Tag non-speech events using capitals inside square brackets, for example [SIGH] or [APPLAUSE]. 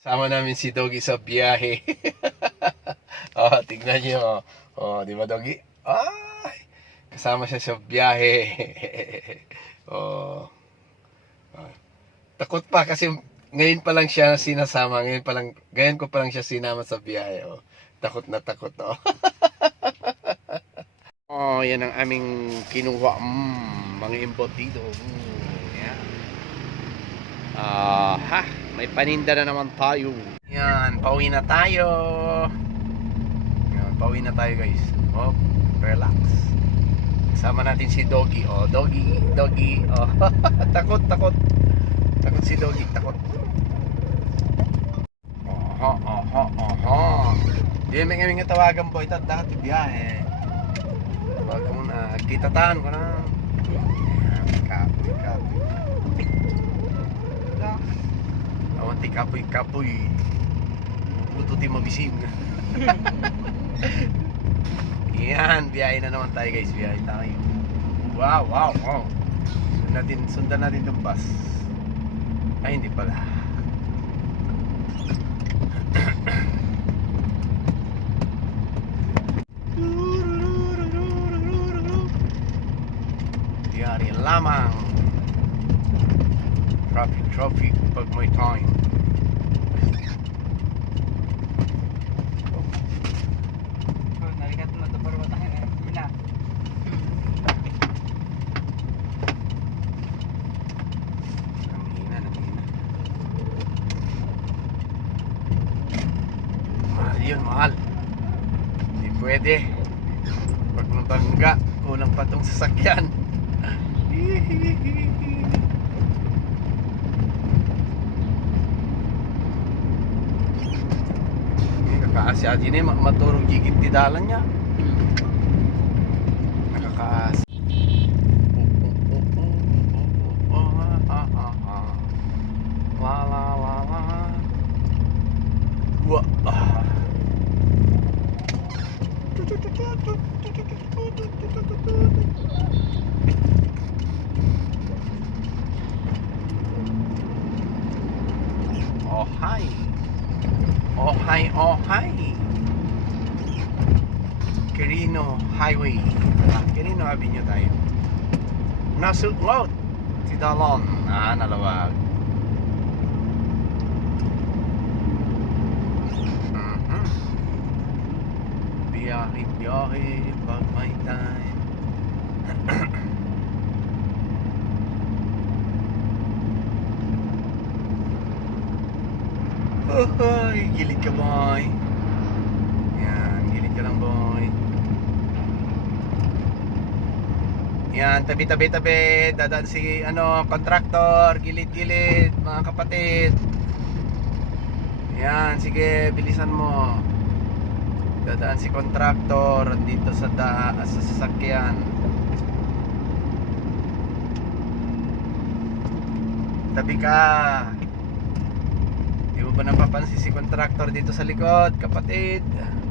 Sama namin si Doggy sa biyahe. [LAUGHS] oh, tignan niyo. Oh, di ba Doggy? Ay, kasama siya sa biyahe. [LAUGHS] oh. Ah. Takot pa kasi ngayon pa lang siya sinasama. Ngayon pa lang, ngayon ko pa lang siya sinama sa biyahe. Oh. Takot na takot. Oh. [LAUGHS] oh, yan ang aming kinuha. Mm, mga embutido. Mm, yan. Ah, ha, may paninda na naman tayo. Yan, pauwi na tayo. Yan, pauwi na tayo guys. Oh, relax. Sama natin si Doggy. Oh, Doggy, Doggy. Oh, [LAUGHS] takot, takot. Takot si Doggy, takot. Oho, oho, oho. Di may kami nga tawagan po ito dati biyahe. Tawagan mo na. Kita-taan ko na. Awan ti kapoy kapoy. Buto ti mabising. [LAUGHS] Yan, biyahe na naman tayo guys. Biyahe tayo. Wow, wow, wow. Sundan natin, sundan natin yung bus. Ay, hindi pala. Biyahe lamang. Traffic, traffic, pag may time. Oh, nalikat mo ito para matahin eh. Yun na. Nanghina, nanghina. Mahal yun, mahal. Hindi pwede. Pag mabangga, kulang pa tong sasakyan. Nakakaasya din eh, ma- maturong gigit di dalan niya. Nakakaas. La la la la. Wah. ah. Oh hi. Oh hi, oh hi. Quirino Highway. Ah, Avenue tayo. Nasuot si Dalon. Ah, nalawag. Biyahe, biyahe, pag may time. Ay, gilid ka boy. Yan, gilid ka lang boy. Yan, tabi tabi tabi. Dadaan si ano, kontraktor, gilid gilid, mga kapatid. Yan, sige, bilisan mo. Dadaan si kontraktor dito sa da sa sasakyan. Tabi ka. Di mo ba napapansin si kontraktor dito sa likod, kapatid?